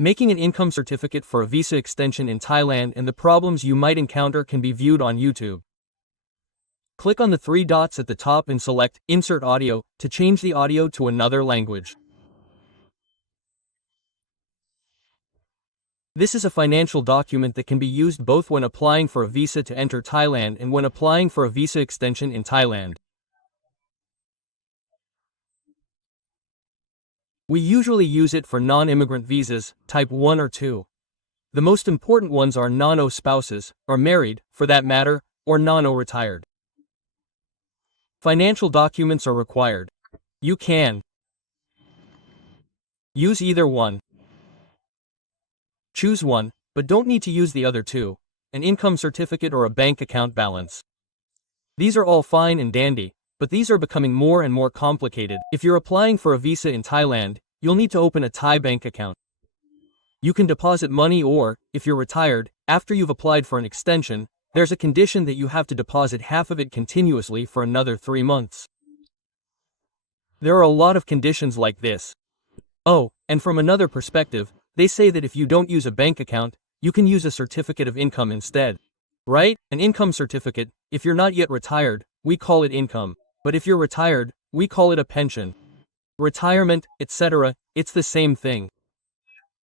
Making an income certificate for a visa extension in Thailand and the problems you might encounter can be viewed on YouTube. Click on the three dots at the top and select Insert Audio to change the audio to another language. This is a financial document that can be used both when applying for a visa to enter Thailand and when applying for a visa extension in Thailand. We usually use it for non-immigrant visas, type 1 or 2. The most important ones are non-O spouses, or married, for that matter, or non-O retired. Financial documents are required. You can use either one. Choose one, but don't need to use the other two, an income certificate or a bank account balance. These are all fine and dandy, but these are becoming more and more complicated. If you're applying for a visa in Thailand, you'll need to open a Thai bank account. You can deposit money or, if you're retired, after you've applied for an extension, there's a condition that you have to deposit half of it continuously for another 3 months. There are a lot of conditions like this. Oh, and from another perspective, they say that if you don't use a bank account, you can use a certificate of income instead. Right? An income certificate, if you're not yet retired, we call it income. But if you're retired, we call it a pension. Retirement, etc., it's the same thing.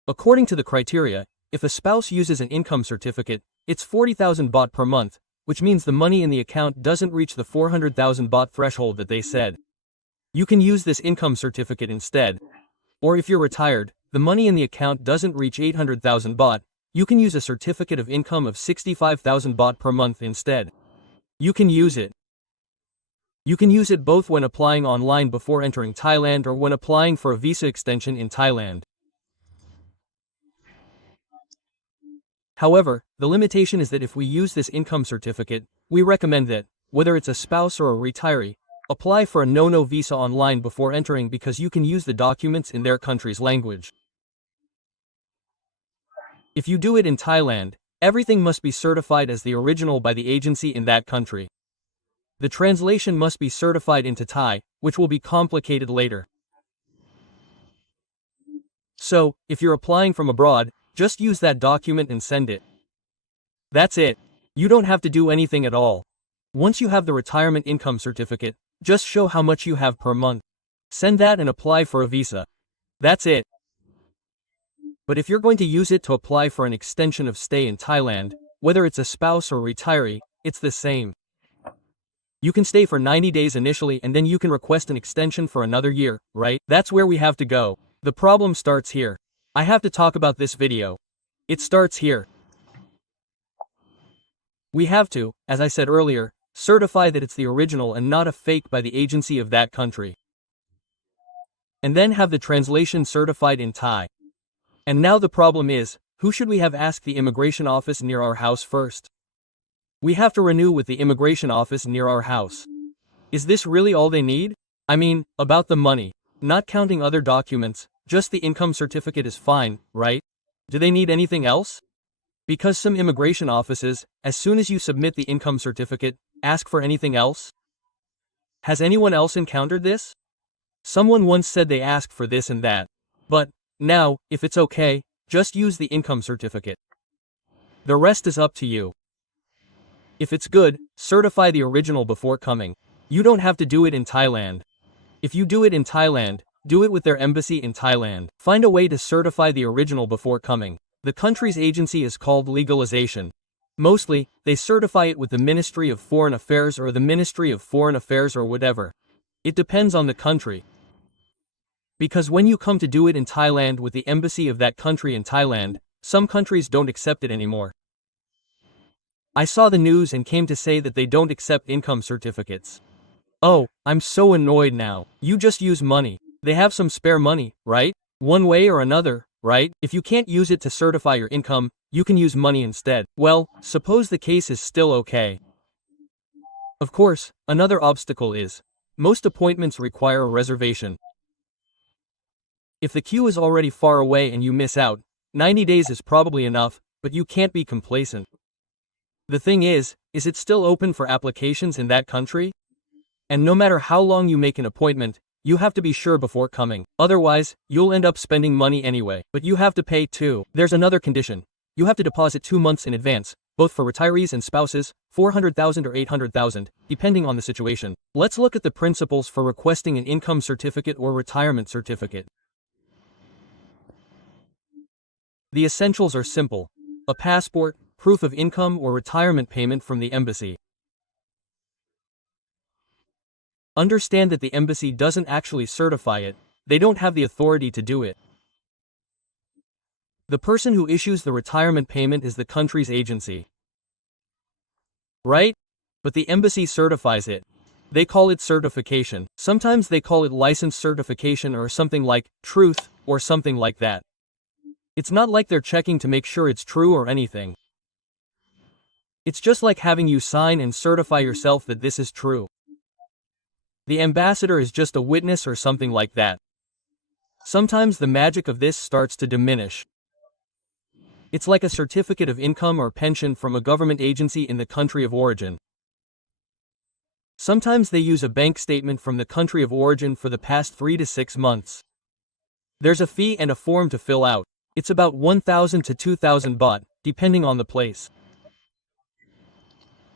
According to the criteria, if a spouse uses an income certificate, it's 40,000 baht per month, which means the money in the account doesn't reach the 400,000 baht threshold that they said. You can use this income certificate instead. Or if you're retired, the money in the account doesn't reach 800,000 baht, you can use a certificate of income of 65,000 baht per month instead. You can use it. You can use it both when applying online before entering Thailand or when applying for a visa extension in Thailand. However, the limitation is that if we use this income certificate, we recommend that, whether it's a spouse or a retiree, apply for a no-no visa online before entering because you can use the documents in their country's language. If you do it in Thailand, everything must be certified as the original by the agency in that country. The translation must be certified into Thai, which will be complicated later. So, if you're applying from abroad, just use that document and send it. That's it. You don't have to do anything at all. Once you have the retirement income certificate, just show how much you have per month. Send that and apply for a visa. That's it. But if you're going to use it to apply for an extension of stay in Thailand, whether it's a spouse or retiree, it's the same. You can stay for 90 days initially and then you can request an extension for another year, right? That's where we have to go. The problem starts here. I have to talk about this video. It starts here. We have to, as I said earlier, certify that it's the original and not a fake by the agency of that country. And then have the translation certified in Thai. And now the problem is, who should we have ask the immigration office near our house first? We have to renew with the immigration office near our house. Is this really all they need? I mean, about the money. Not counting other documents, just the income certificate is fine, right? Do they need anything else? Because some immigration offices, as soon as you submit the income certificate, ask for anything else. Has anyone else encountered this? Someone once said they asked for this and that. But, now, if it's okay, just use the income certificate. The rest is up to you. If it's good, certify the original before coming. You don't have to do it in Thailand. If you do it in Thailand, do it with their embassy in Thailand. Find a way to certify the original before coming. The country's agency is called legalization. Mostly, they certify it with the Ministry of Foreign Affairs or the Ministry of Foreign Affairs or whatever. It depends on the country. Because when you come to do it in Thailand with the embassy of that country in Thailand, some countries don't accept it anymore. I saw the news and came to say that they don't accept income certificates. Oh, I'm so annoyed now. You just use money. They have some spare money, right? One way or another, right? If you can't use it to certify your income, you can use money instead. Well, suppose the case is still okay. Of course, another obstacle is, most appointments require a reservation. If the queue is already far away and you miss out, 90 days is probably enough, but you can't be complacent. The thing is it still open for applications in that country? And no matter how long you make an appointment, you have to be sure before coming. Otherwise, you'll end up spending money anyway. But you have to pay too. There's another condition. You have to deposit 2 months in advance, both for retirees and spouses, 400,000 or 800,000, depending on the situation. Let's look at the principles for requesting an income certificate or retirement certificate. The essentials are simple: a passport, proof of income or retirement payment from the embassy. Understand that the embassy doesn't actually certify it. They don't have the authority to do it. The person who issues the retirement payment is the country's agency. Right? But the embassy certifies it. They call it certification. Sometimes they call it license certification or something like truth or something like that. It's not like they're checking to make sure it's true or anything. It's just like having you sign and certify yourself that this is true. The ambassador is just a witness or something like that. Sometimes the magic of this starts to diminish. It's like a certificate of income or pension from a government agency in the country of origin. Sometimes they use a bank statement from the country of origin for the past 3 to 6 months. There's a fee and a form to fill out. It's about 1,000 to 2,000 baht, depending on the place.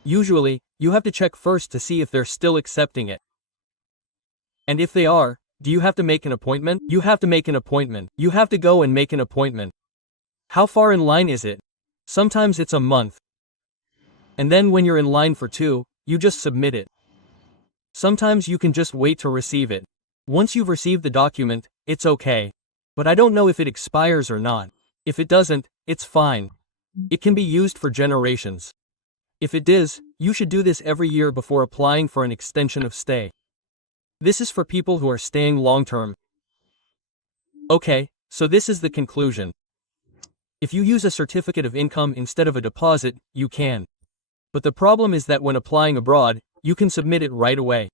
Usually, you have to check first to see if they're still accepting it. And if they are, do you have to make an appointment? You have to make an appointment. You have to go and make an appointment. How far in line is it? Sometimes it's a month. And then when you're in line for 2, you just submit it. Sometimes you can just wait to receive it. Once you've received the document, it's okay. But I don't know if it expires or not. If it doesn't, it's fine. It can be used for generations. If it does, you should do this every year before applying for an extension of stay. This is for people who are staying long-term. Okay, so this is the conclusion. If you use a certificate of income instead of a deposit, you can. But the problem is that when applying abroad, you can submit it right away.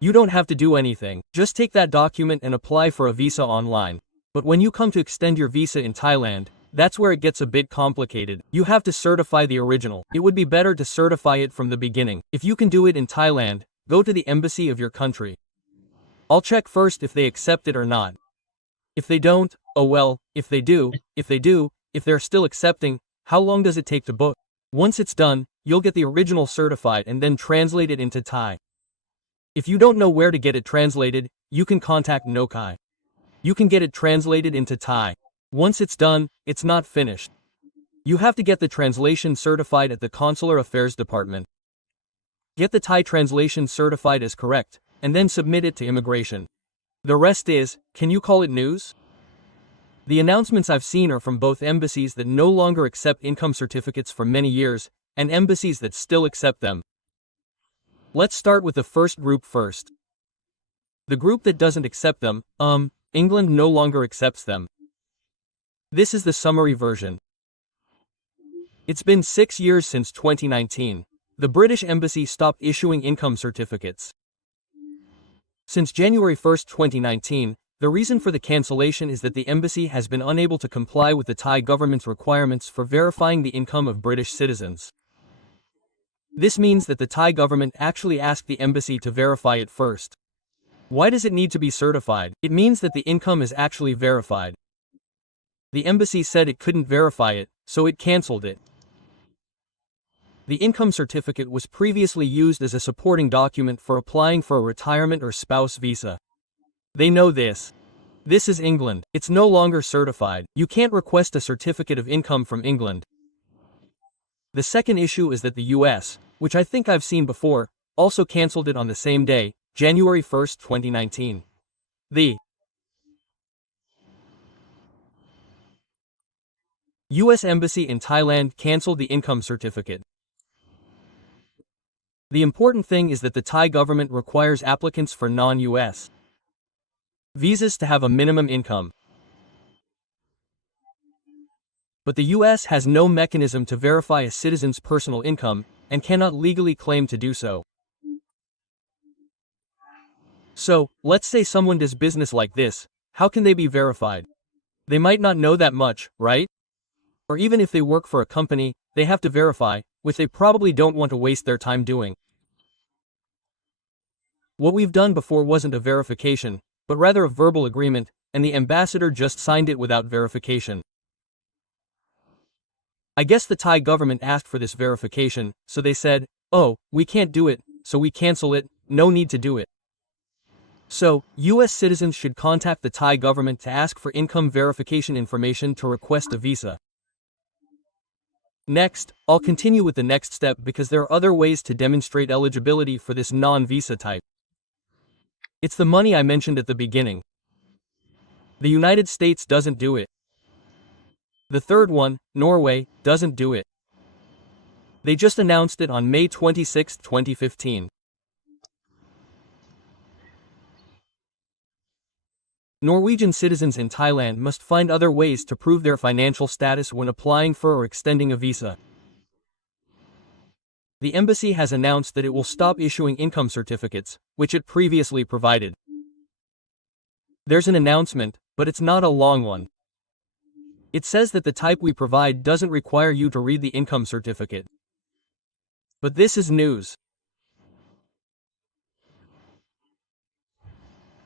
You don't have to do anything. Just take that document and apply for a visa online. But when you come to extend your visa in Thailand, that's where it gets a bit complicated. You have to certify the original. It would be better to certify it from the beginning. If you can do it in Thailand, go to the embassy of your country. I'll check first if they accept it or not. If they don't, oh well. If they do, if they're still accepting, how long does it take to book? Once it's done, you'll get the original certified and then translate it into Thai. If you don't know where to get it translated, you can contact GoNoGuide. You can get it translated into Thai. Once it's done, it's not finished. You have to get the translation certified at the Consular Affairs Department. Get the Thai translation certified as correct, and then submit it to immigration. The rest is, can you call it news? The announcements I've seen are from both embassies that no longer accept income certificates for many years, and embassies that still accept them. Let's start with the first group first. The group that doesn't accept them, England no longer accepts them. This is the summary version. It's been 6 years since 2019. The British Embassy stopped issuing income certificates. Since January 1, 2019, the reason for the cancellation is that the embassy has been unable to comply with the Thai government's requirements for verifying the income of British citizens. This means that the Thai government actually asked the embassy to verify it first. Why does it need to be certified? It means that the income is actually verified. The embassy said it couldn't verify it, so it cancelled it. The income certificate was previously used as a supporting document for applying for a retirement or spouse visa. They know this. This is England. It's no longer certified. You can't request a certificate of income from England. The second issue is that the US, which I think I've seen before, also cancelled it on the same day, January 1, 2019. The US Embassy in Thailand cancelled the income certificate. The important thing is that the Thai government requires applicants for non-US visas to have a minimum income. But the US has no mechanism to verify a citizen's personal income, and cannot legally claim to do so. So, let's say someone does business like this, how can they be verified? They might not know that much, right? Or even if they work for a company, they have to verify, which they probably don't want to waste their time doing. What we've done before wasn't a verification, but rather a verbal agreement, and the ambassador just signed it without verification. I guess the Thai government asked for this verification, so they said, "Oh, we can't do it, so we cancel it, no need to do it." So, US citizens should contact the Thai government to ask for income verification information to request a visa. Next, I'll continue with the next step because there are other ways to demonstrate eligibility for this non-visa type. It's the money I mentioned at the beginning. The United States doesn't do it. The third one, Norway, doesn't do it. They just announced it on May 26, 2015. Norwegian citizens in Thailand must find other ways to prove their financial status when applying for or extending a visa. The embassy has announced that it will stop issuing income certificates, which it previously provided. There's an announcement, but it's not a long one. It says that the type we provide doesn't require you to read the income certificate. But this is news.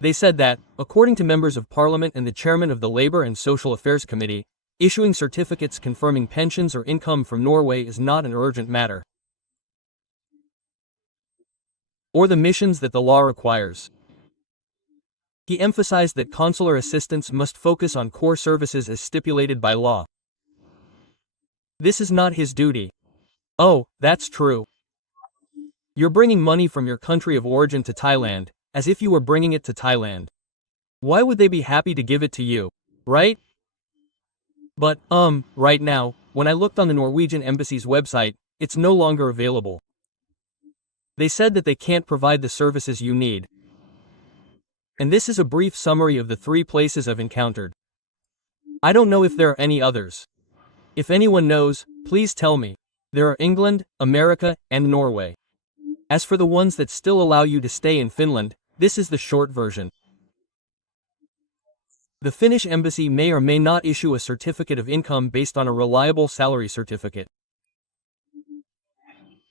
They said that, according to members of parliament and the chairman of the Labor and Social Affairs Committee, issuing certificates confirming pensions or income from Norway is not an urgent matter, or the missions that the law requires. He emphasized that consular assistants must focus on core services as stipulated by law. This is not his duty. Oh, that's true. You're bringing money from your country of origin to Thailand, as if you were bringing it to Thailand. Why would they be happy to give it to you, right? But, right now, when I looked on the Norwegian embassy's website, it's no longer available. They said that they can't provide the services you need. And this is a brief summary of the 3 places I've encountered. I don't know if there are any others. If anyone knows, please tell me. There are England, America, and Norway. As for the ones that still allow you to stay in Finland, this is the short version. The Finnish embassy may or may not issue a certificate of income based on a reliable salary certificate.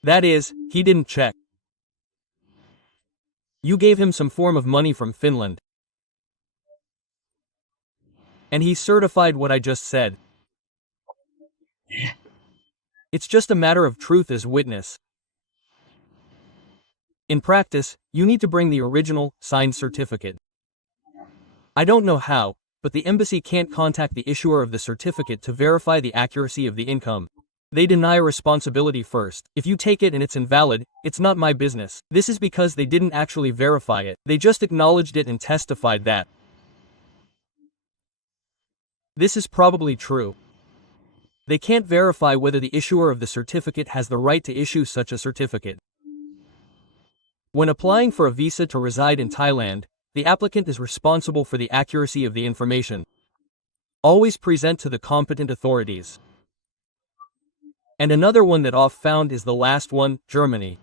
That is, he didn't check. You gave him some form of money from Finland. And he certified what I just said. It's just a matter of truth as witness. In practice, you need to bring the original, signed certificate. I don't know how, but the embassy can't contact the issuer of the certificate to verify the accuracy of the income. They deny responsibility first. If you take it and it's invalid, it's not my business. This is because they didn't actually verify it. They just acknowledged it and testified that. This is probably true. They can't verify whether the issuer of the certificate has the right to issue such a certificate. When applying for a visa to reside in Thailand, the applicant is responsible for the accuracy of the information. Always present to the competent authorities. And another one that I've found is the last one, Germany.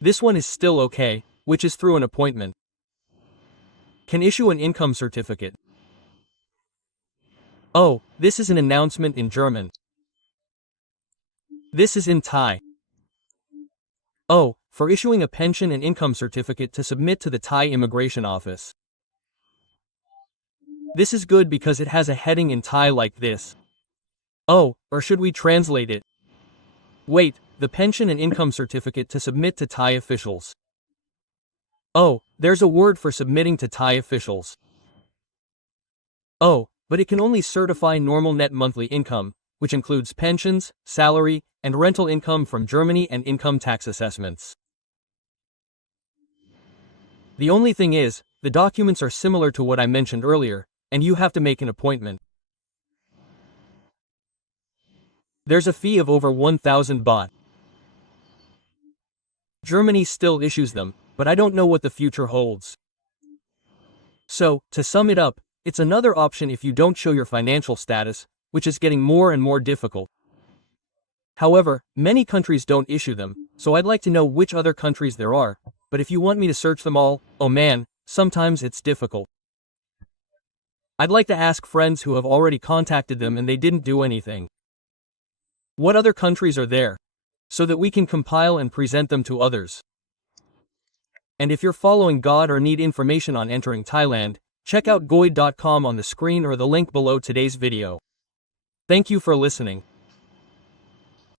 This one is still okay, which is through an appointment. Can issue an income certificate. Oh, this is an announcement in German. This is in Thai. Oh, for issuing a pension and income certificate to submit to the Thai immigration office. This is good because it has a heading in Thai like this. Oh, or should we translate it? Wait, the pension and income certificate to submit to Thai officials. Oh, there's a word for submitting to Thai officials. Oh, but it can only certify normal net monthly income, which includes pensions, salary, and rental income from Germany and income tax assessments. The only thing is, the documents are similar to what I mentioned earlier, and you have to make an appointment. There's a fee of over 1,000 baht. Germany still issues them, but I don't know what the future holds. So, to sum it up, it's another option if you don't show your financial status, which is getting more and more difficult. However, many countries don't issue them, so I'd like to know which other countries there are, but if you want me to search them all, oh man, sometimes it's difficult. I'd like to ask friends who have already contacted them and they didn't do anything. What other countries are there? So that we can compile and present them to others. And if you're following God or need information on entering Thailand, check out goid.com on the screen or the link below today's video. Thank you for listening.